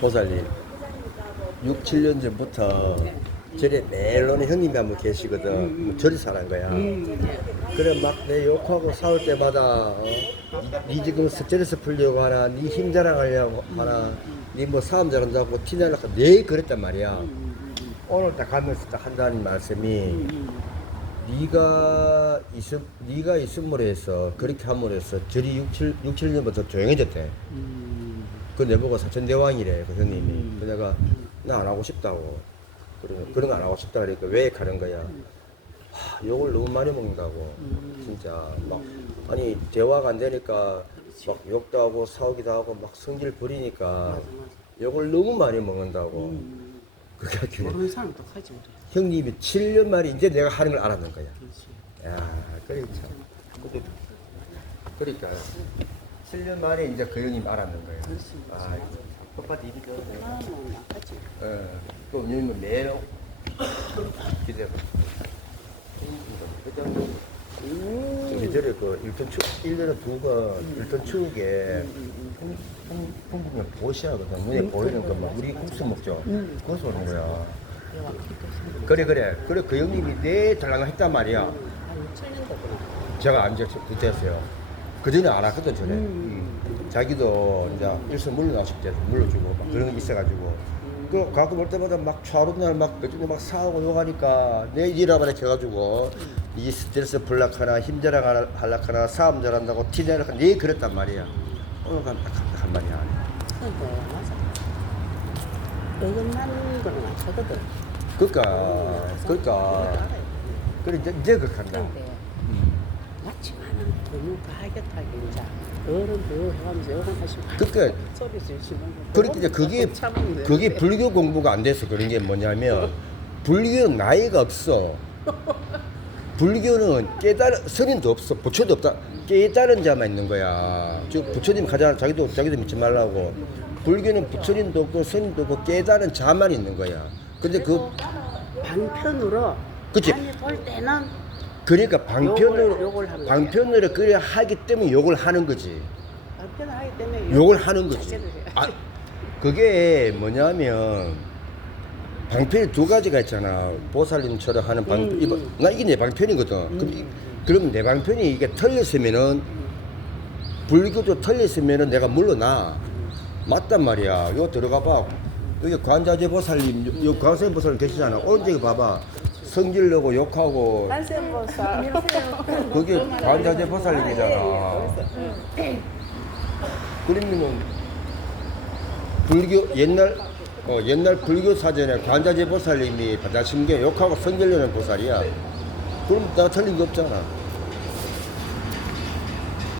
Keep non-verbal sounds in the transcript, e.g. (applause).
보살님 6, 7년 전부터 절에 매일 오는 형님이 한 분 계시거든. 뭐 절에 사는 거야. 그래 막 내 욕하고 싸울 때마다 어? 니 지금 스트레스 풀려고 하나 니 힘 자랑하려고 하나 니뭐 싸움 잘한다고 티내려고 내 그랬단 말이야. 오늘 딱 가면서 딱 한다는 말씀이 네가 있음 네가 있음으로 해서 그렇게 함으로 해서 절이 6, 7, 6, 7년부터 조용해졌대 그 내보고 사천대왕이래 그 형님이. 그 내가 나 안 하고 싶다고. 그런 그런 거 안 하고 싶다 그러니까 왜 가는 거야? 하, 욕을 너무 많이 먹는다고 진짜. 막 아니 대화가 안 되니까 막 욕도 하고 싸우기도 하고 막 성질 부리니까 욕을 너무 많이 먹는다고. 그게 그래. 모르는 사람도 하지 그래. 형님이 7년 만에 이제 내가 하는 걸 알았는 거야. 그렇지. 야 근데 그러니까 7년 만에 이제 그 형님 알았는 거야 그렇지. 아 오빠 입이 좋네 아, 뭐 나쁘지. 예. 또 왜냐면 매일 기대봐. 우리 저래 그 일톤 추, 1년에 두 번, 일톤 추억에 풍부면 보시하거든. 눈에 보이는 것만 우리 국수 먹죠. 그것서 오는 거야. 그래, 그래. 그래, 그 형님이 내 달랑을 했단 말이야. 한 7년도 그래. 제가 앉아 붙었어요. 그 전에 알았거든, 전에. 음. 자기도 이제 일선 물러나실 때 물러주고 막 그런 게 있어가지고. 그 가끔 올 때마다 막 좌우날 막 요즘에 막 싸우고 욕하니까 내 일하바에 켜가지고 이 스트레스 풀락하나 힘들어 할락하나 싸움 잘한다고 티내려고 네 그랬단 말이야. 오늘 간 한마디야. 그런데 맞아. 어긋난 거는 안 하거든. 그러니까 그러니까 그래 이제 이제 그렇게 한다. 맞지만은 너무 가겠다 진짜. 어른 더 해가면서 어른 하시고 그러니까 소리 지르시는 거. 그렇게 이제 그게 그게. 불교 공부가 안 돼서 그런 게 뭐냐면 불교는 나이가 없어. 불교는 깨달은 스님도 없어 부처도 없다 깨달은 자만 있는 거야. 즉 부처님 가자 자기도 자기도 믿지 말라고. 불교는 부처님도 없고 스님도 없고 깨달은 자만 있는 거야. 근데 그 방편으로 그치. 돌 때는 그러니까 욕을- 방편으로 욕을 거야. 방편으로 그래 하기 때문에 욕을 하는 거지. 방편을 하기 때문에 욕을 하는 거지. 아, 그게 뭐냐면 방편이 두 가지가 있잖아. 보살님처럼 하는 방, 음, 이거, 음. 나 이게 내 방편이거든. 그럼, 이- 그럼 내 방편이 이게 틀렸으면은 불교도 틀렸으면은 내가 물러나. 맞단 말이야. 요 들어가 봐. 여기 관자재 보살님, 요 관세 보살님 계시잖아. 언제 봐봐. 성질 내고 욕하고 (laughs) 그게 관자재 보살님이잖아. 그러면은 불교 옛날 어, 옛날 불교 사전에 관자재 보살님이 게 욕하고 성질내는 보살이야. 그럼 나 틀린 거 없잖아.